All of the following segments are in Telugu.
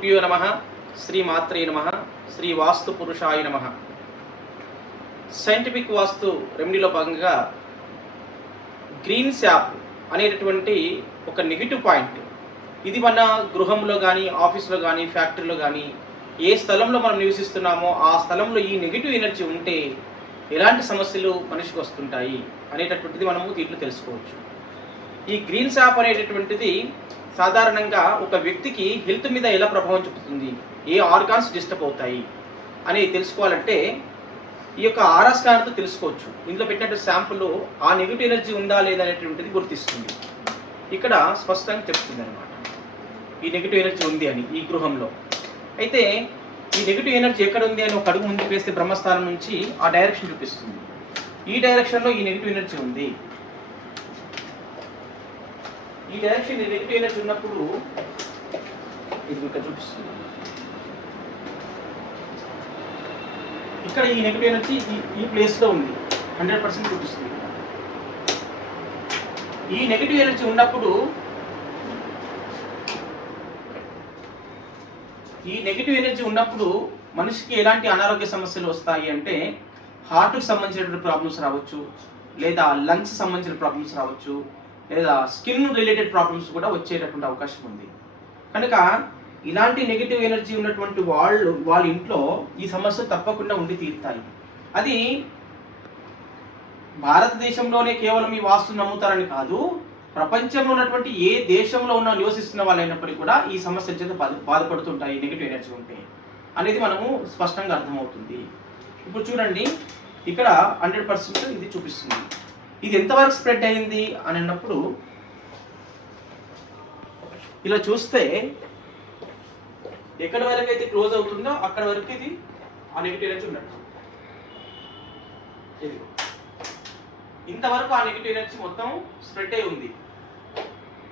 గురుభ్యో నమః, శ్రీ మాత్రే నమః, శ్రీ వాస్తు పురుషాయ నమః. సైంటిఫిక్ వాస్తు రెమెడీలో భాగంగా గ్రీన్ శాప్ అనేటటువంటి ఒక నెగిటివ్ పాయింట్, ఇది మన గృహంలో కానీ, ఆఫీస్లో కానీ, ఫ్యాక్టరీలో కానీ, ఏ స్థలంలో మనం నివసిస్తున్నామో ఆ స్థలంలో ఈ నెగిటివ్ ఎనర్జీ ఉంటే ఎలాంటి సమస్యలు మనిషికి వస్తుంటాయి అనేటటువంటిది మనము దీంట్లో తెలుసుకోవచ్చు. ఈ గ్రీన్ శాప్ అనేటటువంటిది సాధారణంగా ఒక వ్యక్తికి హెల్త్ మీద ఎలా ప్రభావం చూపుతుంది, ఏ ఆర్గాన్స్ డిస్టర్బ్ అవుతాయి అని తెలుసుకోవాలంటే ఈ యొక్క ఆరా స్కానర్తో తెలుసుకోవచ్చు. ఇందులో పెట్టినటువంటి శాంపుల్ ఆ నెగిటివ్ ఎనర్జీ ఉందా లేదా అనేటువంటిది గుర్తిస్తుంది. ఇక్కడ స్పష్టంగా చెప్తుంది అనమాట, ఈ నెగిటివ్ ఎనర్జీ ఉంది అని ఈ గృహంలో. అయితే ఈ నెగిటివ్ ఎనర్జీ ఎక్కడ ఉంది అని ఒక అడుగు ముందుకు వేస్తే బ్రహ్మస్థానం నుంచి ఆ డైరెక్షన్ చూపిస్తుంది. ఈ డైరెక్షన్లో ఈ నెగిటివ్ ఎనర్జీ ఉంది. ఈ డైరెక్షన్ నెగిటివ్ ఎనర్జీ ఉన్నప్పుడు ఇది ఇక్కడ చూపిస్తుంది. ఇక్కడ ఈ నెగిటివ్ ఎనర్జీ ఈ ప్లేస్లో ఉంది, 100% చూపిస్తుంది. ఈ నెగిటివ్ ఎనర్జీ ఉన్నప్పుడు మనిషికి ఎలాంటి అనారోగ్య సమస్యలు వస్తాయి అంటే హార్ట్కి సంబంధించినటువంటి ప్రాబ్లమ్స్ రావచ్చు, లేదా లంగ్స్ సంబంధించిన ప్రాబ్లమ్స్ రావచ్చు, లేదా స్కిన్ రిలేటెడ్ ప్రాబ్లమ్స్ కూడా వచ్చేటటువంటి అవకాశం ఉంది. కనుక ఇలాంటి నెగిటివ్ ఎనర్జీ ఉన్నటువంటి వాళ్ళ ఇంట్లో ఈ సమస్యలు తప్పకుండా ఉండి తీరుతాయి. అది భారతదేశంలోనే కేవలం ఈ వాస్తు నమ్ముతారని కాదు, ప్రపంచంలో ఉన్నటువంటి ఏ దేశంలో నివసిస్తున్న వాళ్ళైనప్పటికీ కూడా ఈ సమస్యల చేత బాధపడుతుంటాయి నెగిటివ్ ఎనర్జీ ఉంటే అనేది మనము స్పష్టంగా అర్థమవుతుంది. ఇప్పుడు చూడండి, ఇక్కడ 100% ఇది చూపిస్తుంది. ఇది ఎంతవరకు స్ప్రెడ్ అయింది అని అన్నప్పుడు ఇలా చూస్తే ఎక్కడి వరకు అయితే క్లోజ్ అవుతుందో అక్కడ వరకు ఇది ఆ నెగిటివ్ ఎనర్జీ ఉన్నట్టు. ఇది ఇంతవరకు ఆ నెగిటివ్ ఎనర్జీ మొత్తం స్ప్రెడ్ అయి ఉంది.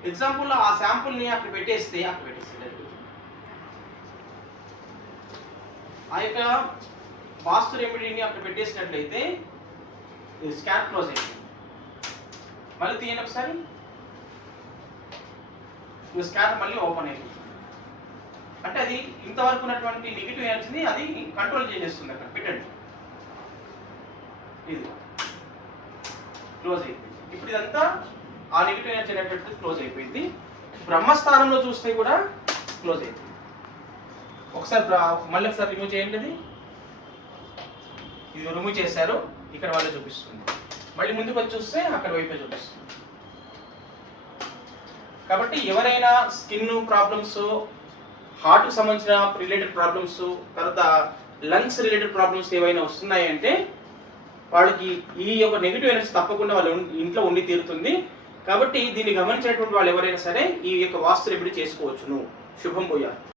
ఎగ్జాంపుల్ ఆ శాంపుల్ని అక్కడ పెట్టేస్తే ఆ యొక్క వాస్తు రెమెడీని అక్కడ పెట్టేసినట్లయితే స్కాన్ క్లోజ్ అయింది. మళ్ళీ తీయండి ఒకసారి, స్కాన్ మళ్ళీ ఓపెన్ అయింది. అంటే అది ఇంతవరకు ఉన్నటువంటి నెగిటివ్ ఎనర్జీని అది కంట్రోల్ చేసేస్తుంది. అక్కడ పెట్టండి, ఇది క్లోజ్ అయిపోయింది. ఇప్పుడు ఇదంతా ఆ నెగిటివ్ ఎనర్జీ అనేటువంటి క్లోజ్ అయిపోయింది. బ్రహ్మస్థానంలో చూస్తే కూడా క్లోజ్ అయిపోయింది. మళ్ళీ ఒకసారి రిమూవ్ చేయండి. ఇది రిమూవ్ చేశారు, ఇక్కడ వాళ్ళే చూపిస్తుంది. మళ్ళీ ముందుకు వచ్చి చూస్తే అక్కడ వైపే చూపిస్తుంది. కాబట్టి ఎవరైనా స్కిన్ ప్రాబ్లమ్స్, హార్ట్కి సంబంధించిన రిలేటెడ్ ప్రాబ్లమ్స్, తర్వాత లంగ్స్ రిలేటెడ్ ప్రాబ్లమ్స్ ఏవైనా వస్తున్నాయంటే వాళ్ళకి ఈ యొక్క నెగిటివ్ ఎనర్జీ తప్పకుండా వాళ్ళ ఇంట్లో ఉండి తీరుతుంది. కాబట్టి దీన్ని గమనించినటువంటి వాళ్ళు ఎవరైనా సరే ఈ యొక్క వాస్తు రెమెడీ చేసుకోవచ్చును. శుభం భూయాత్.